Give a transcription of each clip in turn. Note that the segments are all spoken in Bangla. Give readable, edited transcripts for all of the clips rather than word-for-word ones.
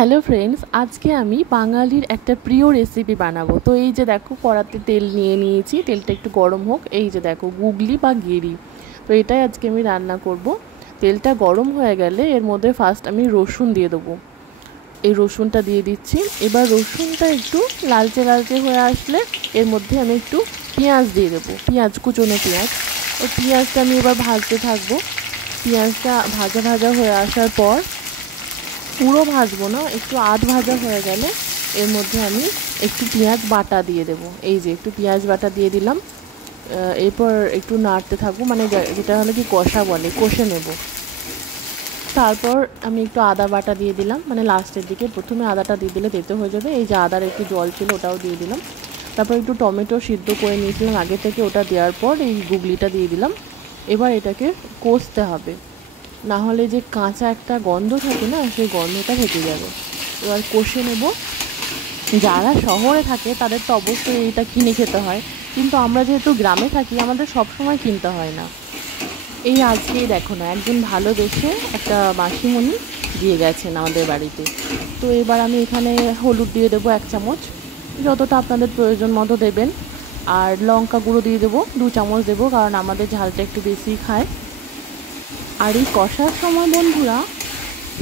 হ্যালো ফ্রেন্ডস, আজকে আমি বাঙালির একটা প্রিয় রেসিপি বানাবো। তো এই যে দেখো, কড়াতে তেল নিয়ে নিয়েছি, তেলটা একটু গরম হোক। এই যে দেখো, গুগলি বা গেরি, তো এটাই আজকে আমি রান্না করব। তেলটা গরম হয়ে গেলে এর মধ্যে ফার্স্ট আমি রসুন দিয়ে দেবো। এই রসুনটা দিয়ে দিচ্ছি। এবার রসুনটা একটু লালচে লালচে হয়ে আসলে এর মধ্যে আমি একটু পেঁয়াজ দিয়ে দেবো, পেঁয়াজ, কুচনো পেঁয়াজ। ওই পেঁয়াজটা আমি এবার ভাজতে থাকবো। পেঁয়াজটা ভাজা ভাজা হয়ে আসার পর, পুরো ভাজবো না, একটু আধ ভাজা হয়ে গেলে এর মধ্যে আমি একটু পেঁয়াজ বাটা দিয়ে দেবো। এই যে একটু পেঁয়াজ বাটা দিয়ে দিলাম। এরপর একটু নাড়তে থাকবো, মানে যেটা হলো কি কষা বলে, কষে নেব। তারপর আমি একটু আদা বাটা দিয়ে দিলাম, মানে লাস্টের দিকে। প্রথমে আদাটা দিয়ে দিলে তেতো হয়ে যাবে। এই যে আদার একটু জল ছিল, ওটাও দিয়ে দিলাম। তারপর একটু টমেটো সিদ্ধ করে নিয়েছিলাম আগে থেকে, ওটা দেওয়ার পর এই গুগলিটা দিয়ে দিলাম। এবার এটাকে কষতে হবে, না হলে যে কাঁচা একটা গন্ধ থাকে না, সেই গন্ধটা থেকে যাবে। এবার কষে নেব। যারা শহরে থাকে তাদের তো অবশ্যই এটা কিনে খেতে হয়, কিন্তু আমরা যেহেতু গ্রামে থাকি, আমাদের সব সময় কিনতে হয় না। এই আজকেই দেখো না, একজন ভালোবেসে একটা মাসিমণি দিয়ে গেছেন আমাদের বাড়িতে। তো এবার আমি এখানে হলুদ দিয়ে দেবো 1 চামচ, যতটা আপনাদের প্রয়োজন মতো দেবেন। আর লঙ্কা গুঁড়ো দিয়ে দেবো 2 চামচ দেবো, কারণ আমাদের ঝালটা একটু বেশি খায়। আর এই কষার সময় বন্ধুরা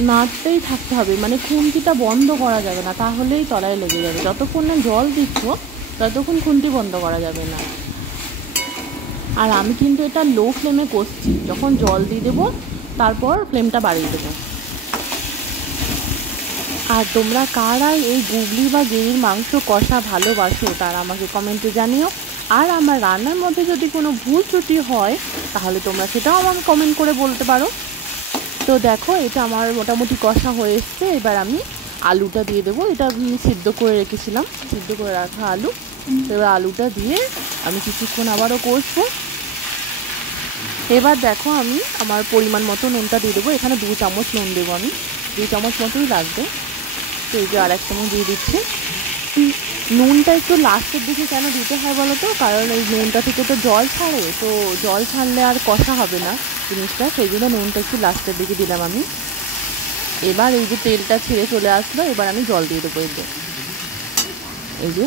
নাড়তেই থাকতে হবে, মানে খুন্তিটা বন্ধ করা যাবে না, তাহলেই তলায় লেগে যাবে। যতক্ষণ না জল দিচ্ছ ততক্ষণ খুন্তি বন্ধ করা যাবে না। আর আমি কিন্তু এটা লো ফ্লেমে কষছি, যখন জল দিয়ে দেবো তারপর ফ্লেমটা বাড়িয়ে দেবো। আর তোমরা কারা এই গুগলি বা গেরির মাংস কষা ভালোবাসো তারা আমাকে কমেন্টে জানিও। আর আমার রান্নার মধ্যে যদি কোনো ভুল ত্রুটি হয় তাহলে তোমরা সেটাও আমাকে কমেন্ট করে বলতে পারো। তো দেখো, এটা আমার মোটামুটি কষা হয়ে এসছে। এবার আমি আলুটা দিয়ে দেবো। এটা আমি সিদ্ধ করে রেখেছিলাম, সিদ্ধ করে রাখা আলু। তো এবার আলুটা দিয়ে আমি কিছুক্ষণ আবারও কষবো। এবার দেখো, আমি আমার পরিমাণ মতো নুনটা দিয়ে দেবো। এখানে 2 চামচ নুন দেবো আমি, 2 চামচ মতোই লাগবে। তো এই যে 1 চামচ দিয়ে দিচ্ছি। নুনটা একটু লাস্টের দিকে কেন দিতে হয় বলো তো, কারণ এই নুনটা থেকে তো জল ছাড়ে, তো জল ছাড়লে আর কষা হবে না জিনিসটা, সেই জন্য নুনটা একটু লাস্টের দিকে দিলাম আমি। এবার এই যে তেলটা ছেড়ে চলে আসলো, এবার আমি জল দিয়ে দেবো। এই যে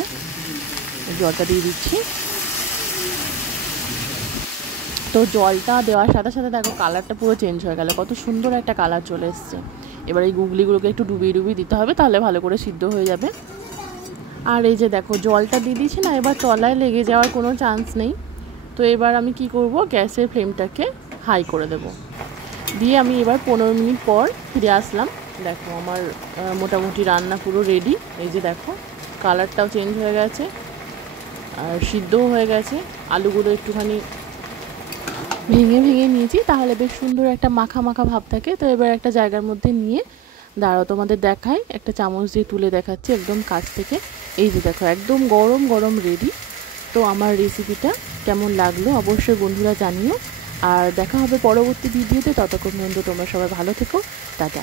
জলটা দিয়ে দিচ্ছি। তো জলটা দেওয়ার সাথে সাথে দেখো কালারটা পুরো চেঞ্জ হয়ে গেল, কত সুন্দর একটা কালার চলে এসছে। এবার এই গুগলিগুলোকে একটু ডুবিয়ে ডুবিয়ে দিতে হবে, তাহলে ভালো করে সিদ্ধ হয়ে যাবে। আর এই যে দেখো, জলটা দিয়ে দিচ্ছি না, এবার তলায় লেগে যাওয়ার কোনো চান্স নেই। তো এবার আমি কি করব, গ্যাসের ফ্লেমটাকে হাই করে দেব। দিয়ে আমি এবার 15 মিনিট পর ফিরে আসলাম। দেখো আমার মোটামুটি রান্না পুরো রেডি। এই যে দেখো, কালারটাও চেঞ্জ হয়ে গেছে আর সিদ্ধও হয়ে গেছে। আলুগুলো একটুখানি ভেঙে ভেঙে নিয়েছি, তাহলে বেশ সুন্দর একটা মাখা মাখা ভাব থাকে। তো এবার একটা জায়গার মধ্যে নিয়ে, দাঁড়াও তোমাদের দেখাই, একটা চামচ দিয়ে তুলে দেখাচ্ছি একদম কাছ থেকে। এই যে দেখো, একদম গরম গরম রেডি। তো আমার রেসিপিটা কেমন লাগলো অবশ্যই বন্ধুরা জানিও। আর দেখা হবে পরবর্তী ভিডিওতে। ততক্ষণ পর্যন্ত তোমরা সবাই ভালো থেকো। টাটা।